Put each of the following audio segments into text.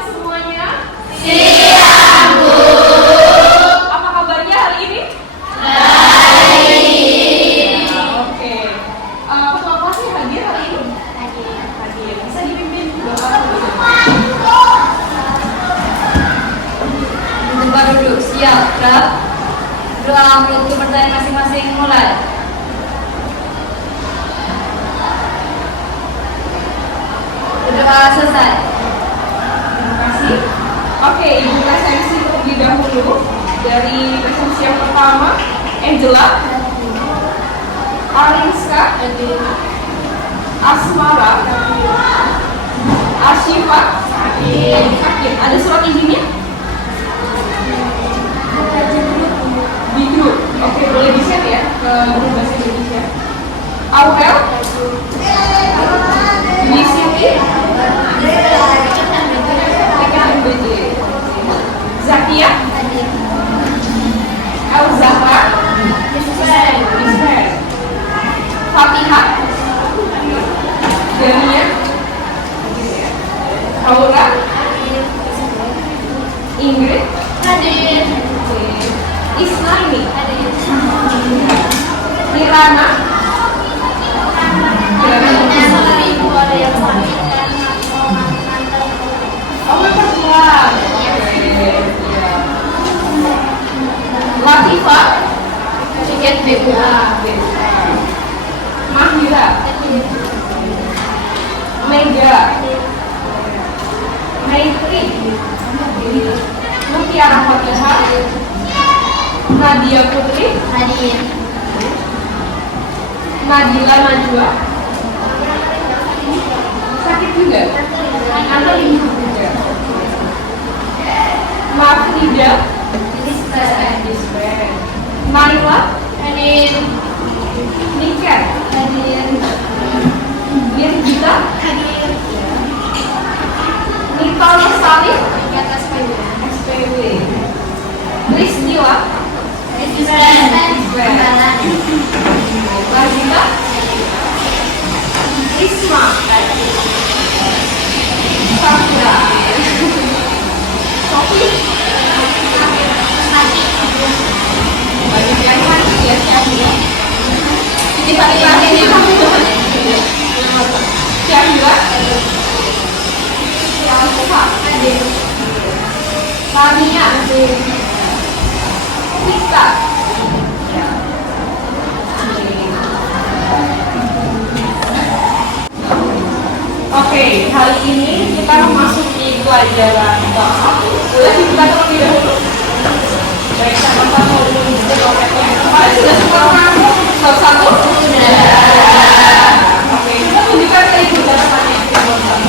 siang semuanya. Siang, Bu. Apa kabarnya hari ini? Baik. Oke. Ketua kelasnya hadir hari ini? Hadir. Bisa dipimpin Bapak Guru. Tempat duduk siap, Raf. Doa menurut pertanyaan masing-masing mulai. Doa selesai. Terima kasih. Oke, Ibu presensi terlebih dahulu. Dari presensi yang pertama, Angela, Arinska, Asmara, Ashifa, Hakim. Ada surat izinnya? Di grup. Oke, boleh di-share ya ke grup bahasa Indonesia. Aurel, di sini, Zakia, El Zahra, Fatihah, Dania, Aura, Ingrid, Isna ini, Irana, perempuan, Latifah, Mahira, Mega, Maitri, Mutiara Fatihah, Nadia Putri, Nadila Najwa, sakit juga, atau lindu juga, Mafrida, Naila, Niken, Nirgita, Nita Lestari, SPW, Priscila, Lazita, Isma, Sandra, Sofi, banyak yang mati ya siapnya. Kita lagi nih siapa? Siapa? Tania, Rita. Oke, hari ini kita memasuki pelajaran bab 1. Boleh dibuka terlebih dahulu. Baik, siapa mau mengikuti dompetnya? Sudah semua orang bab 1? Sudah. Oke, kita tunjukkan ke Ibu catatannya di bab 1.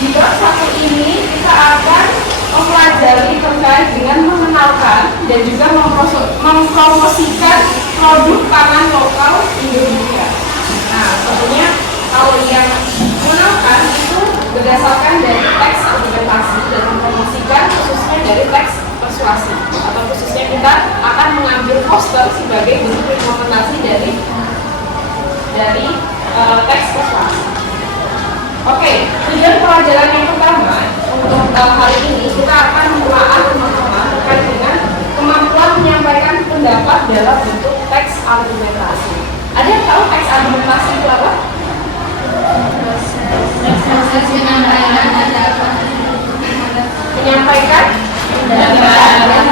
Di bab 1 ini kita akan mempelajari terkait dengan mengenalkan dan juga mempromosikan produk pangan lokal Indonesia. Nah, tentunya kalau yang mengenalkan itu berdasarkan dari teks argumentasi dan mempromosikan khususnya dari teks persuasi, atau khususnya kita akan mengambil poster sebagai bentuk implementasi dari teks persuasi. Oke, tujuan pelajaran yang pertama untuk kali ini kita akan menelaah teman-teman terkait dengan kemampuan menyampaikan pendapat dalam bentuk teks argumentasi. Ada yang tahu teks argumentasi itu apa? Menyampaikan pendapat yang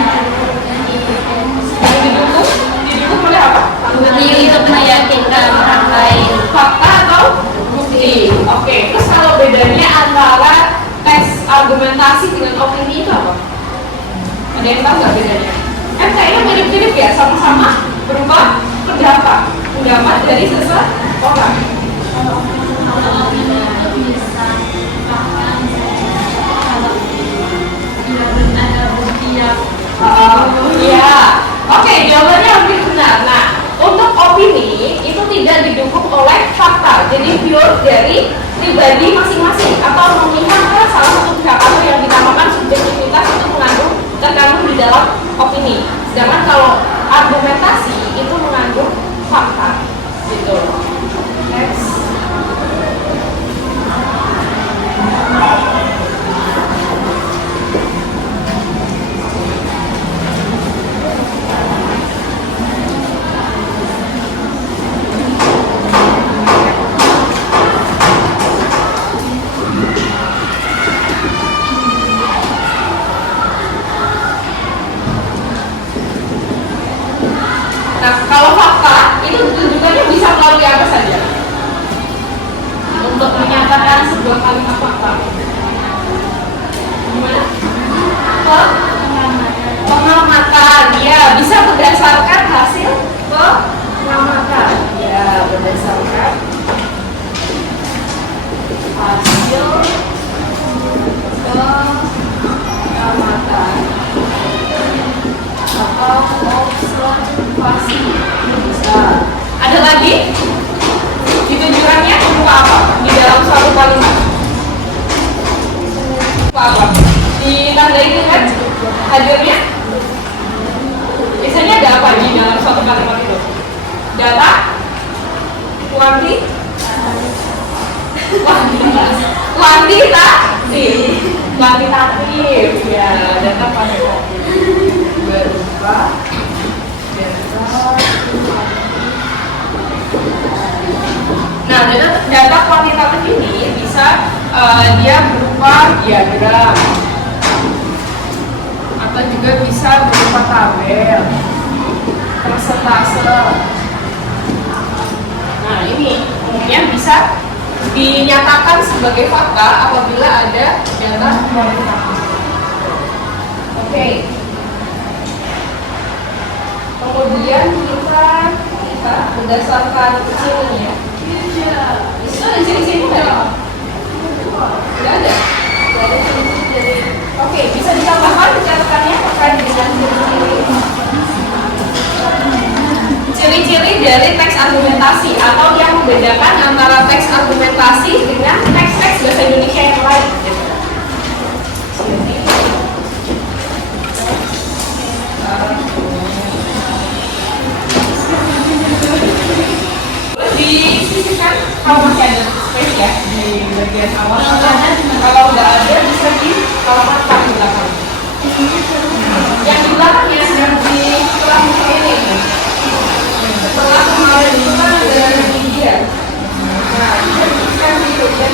didukung oleh apa? Untuk meyakinkan orang lain. Fakta atau bukti. Oke, terus kalau bedanya antara teks argumentasi dengan opini itu apa? Ada yang tahu nggak bedanya? Kayaknya mirip-mirip ya, sama-sama berupa pendapat dari seseorang. Iya. Oke, jawabannya hampir benar. Nah, untuk opini itu tidak didukung oleh fakta, jadi pure dari pribadi masing-masing atau memihak ke salah satu pihak atau yang dinamakan subjektivitas itu terkandung di dalam opini. Sedangkan kalau argumentasi itu mengandung fakta, gitu. Next. kalimat fakta? Gimana? Pengamatan, ya bisa berdasarkan hasil pengamatan, ya berdasarkan hasil pengamatan atau observasi. Bisa. Ada lagi? Ditujukannya untuk apa? Di dalam suatu kalimat. Apa? Ditandai dengan hadirnya. Biasanya ada apa di dalam suatu kalimat itu? Data, kuantitatif, ya data kuantitatif berupa data. Nah, data kuantitatif ini bisa dia berupa diagram atau juga bisa berupa tabel, persentase. Nah, ini kemudian bisa dinyatakan sebagai fakta apabila ada data kuantitatif. Oke. Kemudian kita berdasarkan sini ya. Itu ada sini nggak? Nggak ada. Oke, bisa ditambahkan catatannya terkait dengan ciri-ciri dari teks argumentasi atau yang membedakan antara teks argumentasi dengan teks-teks bahasa Indonesia yang lain. Disisihkan kalau masih ada space ya di bagian awal. Kalau nggak ada bisa di halaman di belakang. Yang di belakang ya, yang di setelah ini. Setelah kemarin itu kan ada media. Nah, bisa disisihkan di bagian.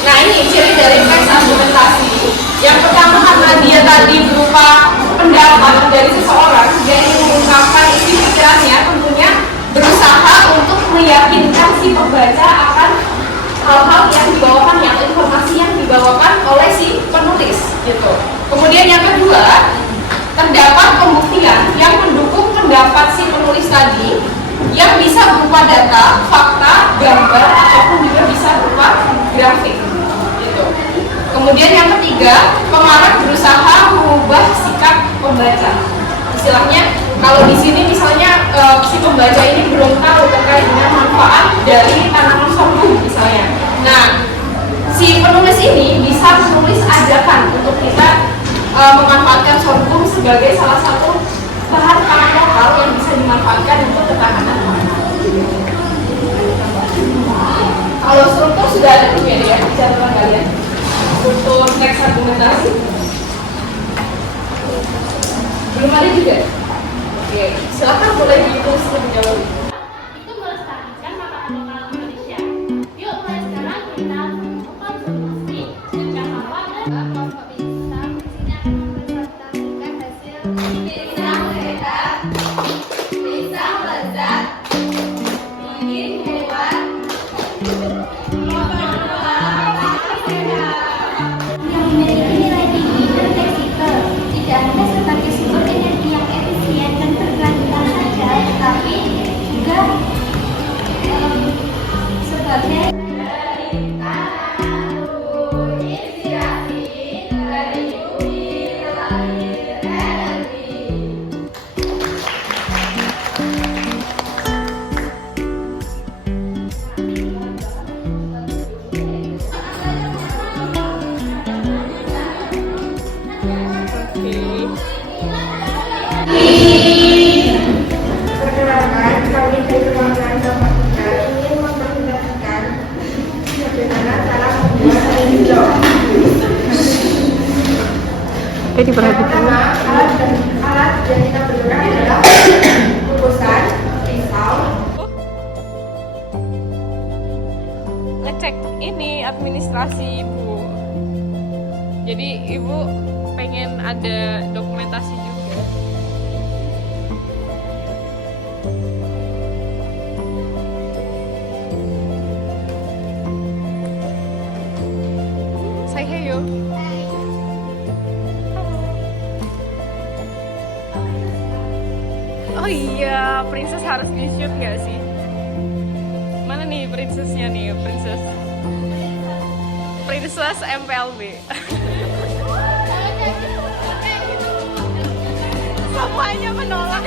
Nah, ini ciri dari teks argumentasi. Yang pertama, karena dia tadi berupa pendapat dari seseorang, dia ingin mengungkapkan isi pikirannya, tentunya berusaha untuk meyakinkan si pembaca akan hal-hal yang dibawakan, yang informasi yang dibawakan oleh si penulis gitu. Kemudian yang kedua, terdapat pembuktian yang mendukung pendapat si penulis tadi, yang bisa berupa data, fakta, gambar, ataupun juga bisa berupa grafik gitu. Kemudian yang ketiga, pengarang berusaha mengubah sikap pembaca. Istilahnya, kalau di sini misalnya si pembaca ini belum tahu terkait dengan manfaat dari tanaman sorghum misalnya. Nah, si penulis ini bisa menulis ajakan untuk kita memanfaatkan sorghum sebagai salah satu bahan pangan lokal yang bisa dimanfaatkan untuk ketahanan pangan. Kalau struktur sudah ada tuh ya di catatan kalian. Struktur teks argumentasi belum ada juga. Oke, silakan boleh ditulis lebih jauh. Itu melestarikan makanan lokal Indonesia. Yuk mulai sekarang kita mengkonsumsi sejak awal dan kelompok Bintang di sini akan mempresentasikan hasil pisang sehat, pisang lezat, bikin hewan, yang memiliki nilai tinggi dan fleksibel, tidak hanya sebagai sumber energi yang efisien dan berkelanjutan saja, tetapi juga sebagai inspirasi dari bumi lahir energi. Perkenalkan, kami dari Kementerian Informatika ingin mempresentasikan bagaimana cara membuat air hijau. Pertama, alat yang kita perlukan adalah kukusan, pisau, Ngecek ini administrasi ibu. Jadi ibu pengen ada dokumentasi juga. you. Oh iya, princess harus di-shoot nggak sih? Mana nih princessnya nih, princess MPLB. Semuanya menolak.